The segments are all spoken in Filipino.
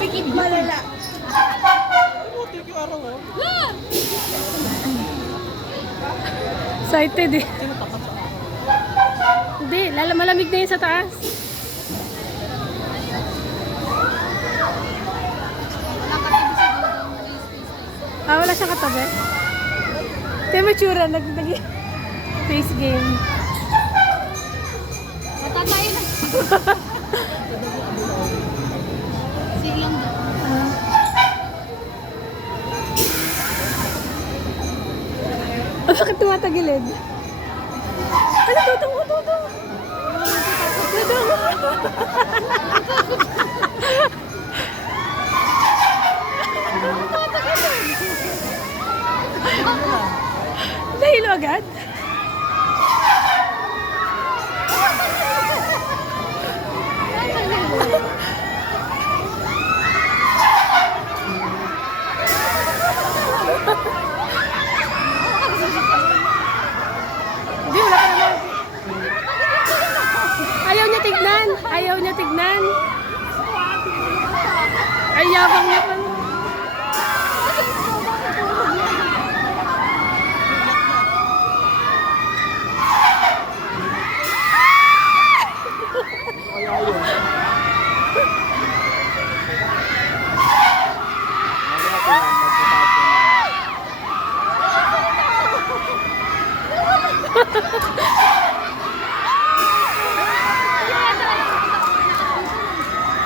Pikit malala. Putik yung araw oh. Excited eh. Sino tapat sa araw? Hindi, malamig na yun sa taas. Ah, wala siyang katabi. Ito yung matsura, face game. Matatay na. Silang daw. Bakit tumatagilid? Ano to? Nahilo agad? Hindi, wala pa naman. Ayaw niya tignan. Ay, yabang niya pa.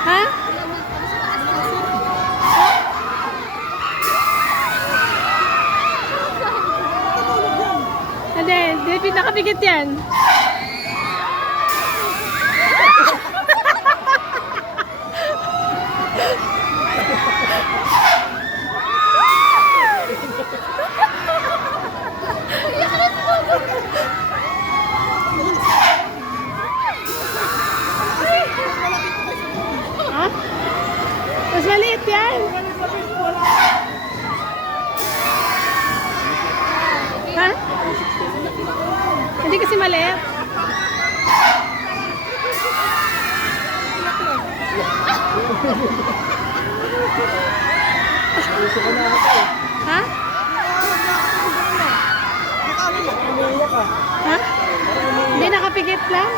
Ha? Hindi, nakapikit yan. Ha? Mas maliit yan. Ha? Hindi kasi maliit. Ha? Ha? Hindi nakapikit lang?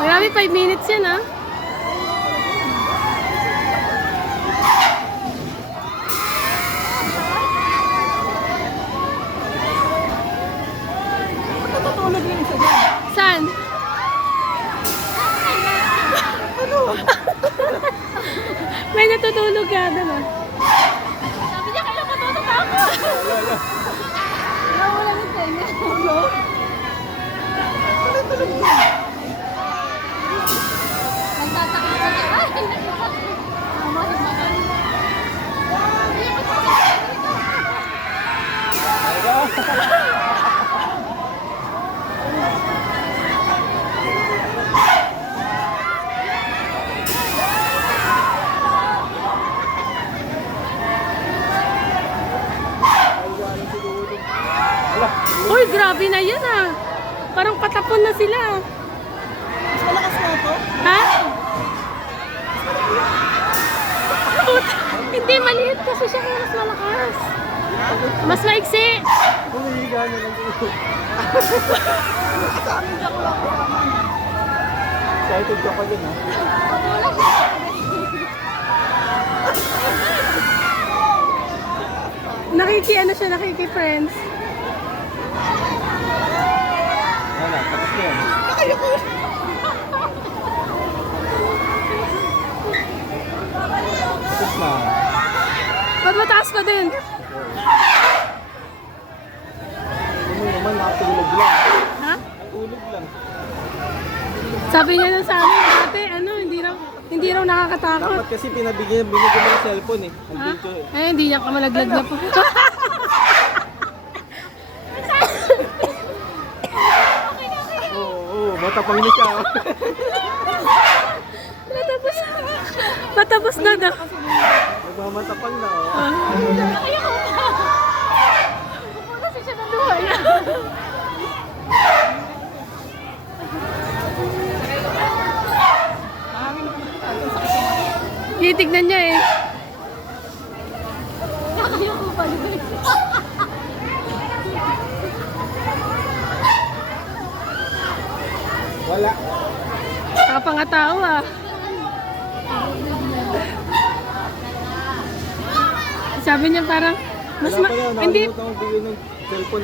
Marami 5 minutes yan ah. Natutulog yung isa dyan. Saan? Ano? May natutulog ka doon ah. Sabi niya, kailan matutok ako? Wala. Nawala ng tenga. Ano? Tuloy-tuloy mo. Nagtatakot sa niya. Ay, mama, himakan. Uy, grabe na yan ah. Parang patapon na sila. Mas malakas na ito? Ha? Hindi, maliit kasi siya kaya mas malakas. Mas maiksi. Kung niliga niya lang dito. Excited ka pa din ha? Nakiki-friends. Wala, tapos na yan. Tapos na. Ba't mataas pa din? Ano naman, nakatulog lang. Ha? Tulog lang. Sabi niya na sa amin, ate, hindi raw nakakatakot. Dapat kasi binigyan mo yung cellphone eh. Ha? Andito eh. Eh, hindi niya kamalaglag na po. Oo, matapang na siya. Patapos na daw. Nagmamatapang na oh. Tinitignan niya eh. Kakayo ko pa rin. Wala. Kapangatawa ah. Sabi niya parang, mas Wala pala, hindi, nakalimutan kong bigyan ng cellphone